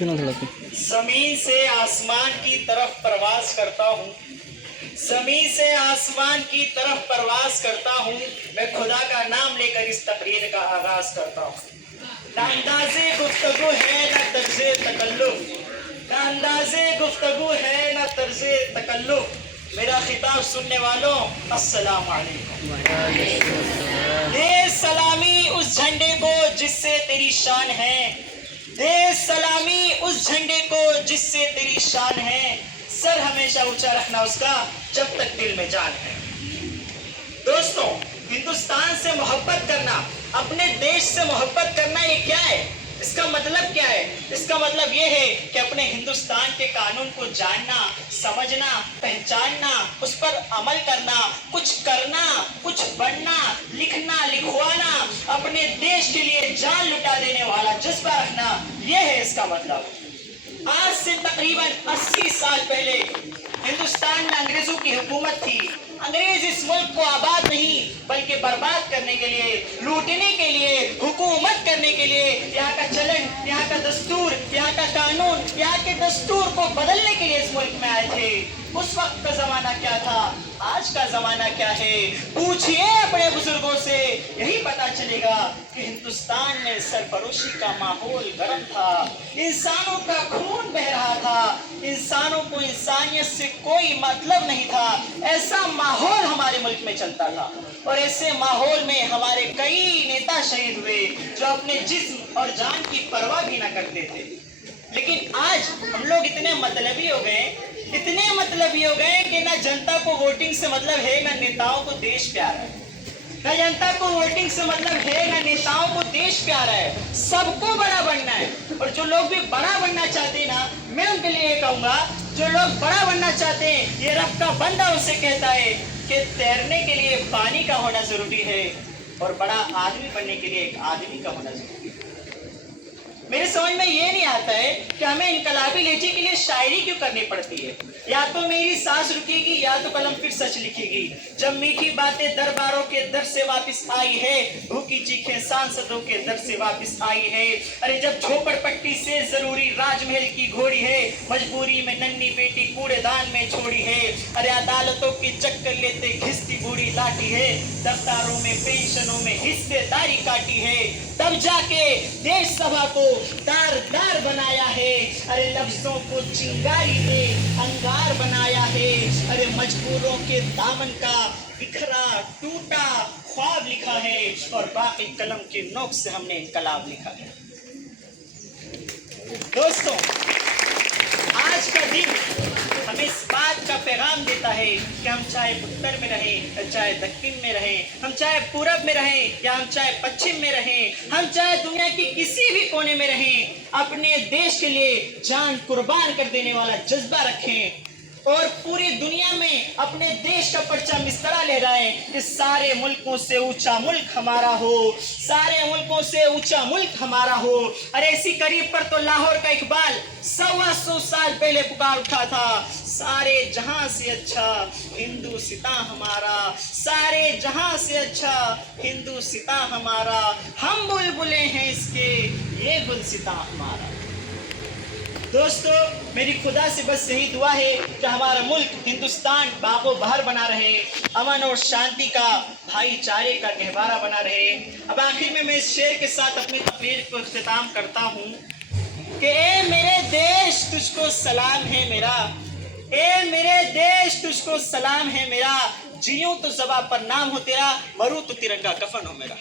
जमीन से आसमान की तरफ प्रवास करता हूँ, जमीन से आसमान की तरफ प्रवास करता हूँ, मैं खुदा का नाम लेकर इस तकरीर का आगाज करता हूँ। ना अंदाज़े गुफ्तगू है ना तर्ज़े तकल्लुफ़, ना अंदाज़े गुफ्तगू है ना तर्ज़े तकल्लुफ़। मेरा खिताब सुनने वालों अस्सलाम वालेकुम। दे सलामी उस झंडे को जिससे तेरी शान है, दे सलामी उस झंडे को जिससे तेरी शान है, सर हमेशा ऊंचा रखना उसका जब तक दिल में जान है। दोस्तों, हिंदुस्तान से मोहब्बत करना, अपने देश से मोहब्बत करना, ये क्या है? इसका मतलब क्या है? इसका मतलब ये है कि अपने हिंदुस्तान के कानून को जानना, समझना, पहचानना, उस पर अमल करना, कुछ करना, कुछ बनना, लिखना, लिखवाना, अपने देश के लिए जान लुटा देने वाला जज्बा रखना, ये है इसका मतलब। आज से तकरीबन 80 साल पहले हिंदुस्तान में अंग्रेजों की हुकूमत थी। अंग्रेज इस मुल्क को आबाद नहीं बल्कि बर्बाद करने के लिए, लूटने के लिए, हुकूमत करने के लिए, यहाँ का चलन, यहाँ का दस्तूर, यहाँ का कानून, यहाँ के दस्तूर को बदलने के लिए इस मुल्क में आए थे। उस वक्त का जमाना क्या था, आज का जमाना क्या है, पूछिए अपने बुजुर्गों से, यही पता चलेगा कि हिंदुस्तान में सरफरोशी का माहौल गर्म था, इंसानों का खून बह रहा था, इंसानों को इंसानियत से कोई मतलब नहीं था। ऐसा माहौल हमारे मुल्क में चलता था और ऐसे माहौल में हमारे कई नेता शहीद हुए जो अपने जिस्म और जान की परवाह भी ना करते थे। लेकिन आज हम लोग इतने मतलबी हो गए, इतने मतलबी हो गए कि ना जनता को वोटिंग से मतलब है, ना नेताओं को देश प्यार है। ना जनता को वोटिंग से मतलब है, ना नेताओं को देश प्यार है। सबको बड़ा बनना है। और जो लोग भी बड़ा बनना चाहते हैं ना, मैं उनके लिए ये कहूंगा, जो लोग बड़ा बनना चाहते हैं, ये रब का बंदा उसे कहता है कि तैरने के लिए पानी का होना जरूरी है और बड़ा आदमी बनने के लिए एक आदमी का होना जरूरी है। मेरे समझ में ये नहीं आता है कि हमें इनकलाबी लहजे के लिए शायरी क्यों करनी पड़ती है। या तो मेरी सांस रुकेगी या तो कलम फिर सच लिखेगी। जब मीठी बातें दरबारों के दर से वापस आई है, भूखी चीखें सांसदों के दर से वापस आई है। अरे जब झोपड़पट्टी से जरूरी राजमहल की घोड़ी है, मजबूरी में नन्ही बेटी कूड़ेदान में छोड़ी है। अरे अदालतों के चक्कर लेते घिसती बूढ़ी लाठी है, दफ्तारों में पेंशनों में हिस्सेदारी काटी है, तब जाके देश सभा को दार बनाया है। अरे लफ्जों को चिंगारी दे अंगार बनाया है। अरे मजबूरों के दामन का बिखरा टूटा ख्वाब लिखा है और बाकी कलम के नोक से हमने इनकलाब लिखा है। दोस्तों, आज का दिन हमें इस बात का पैगाम देता है कि हम चाहे उत्तर में रहें, चाहे दक्षिण में रहें, हम चाहे पूरब में रहें या हम चाहे पश्चिम में रहें, हम चाहे दुनिया की किसी भी कोने में रहें, अपने देश के लिए जान कुर्बान कर देने वाला जज्बा रखें और पूरी दुनिया में अपने देश का परचम इस तरह लहराएं कि सारे मुल्कों से ऊंचा मुल्क हमारा हो, सारे मुल्कों से ऊंचा मुल्क हमारा हो। अरे इसी करीब पर तो लाहौर का इकबाल 125 साल पहले पुकार उठा था, सारे जहां से अच्छा हिंदुस्तां हमारा, सारे जहां से अच्छा हिंदुस्तां हमारा, हम बुलबुलें हैं इसके ये गुलसितां हमारा। दोस्तों, मेरी खुदा से बस यही दुआ है कि हमारा मुल्क हिंदुस्तान बागो बहार बना रहे, अमन और शांति का, भाईचारे का गहवारा बना रहे। अब आखिर में मैं इस शेर के साथ अपनी तकरीर को इख्तिताम करता हूँ कि ए मेरे देश तुझको सलाम है मेरा, ए मेरे देश तुझको सलाम है मेरा, जियूं तो ज़बां पर नाम हो तेरा, मरूं तो तिरंगा कफन हो मेरा।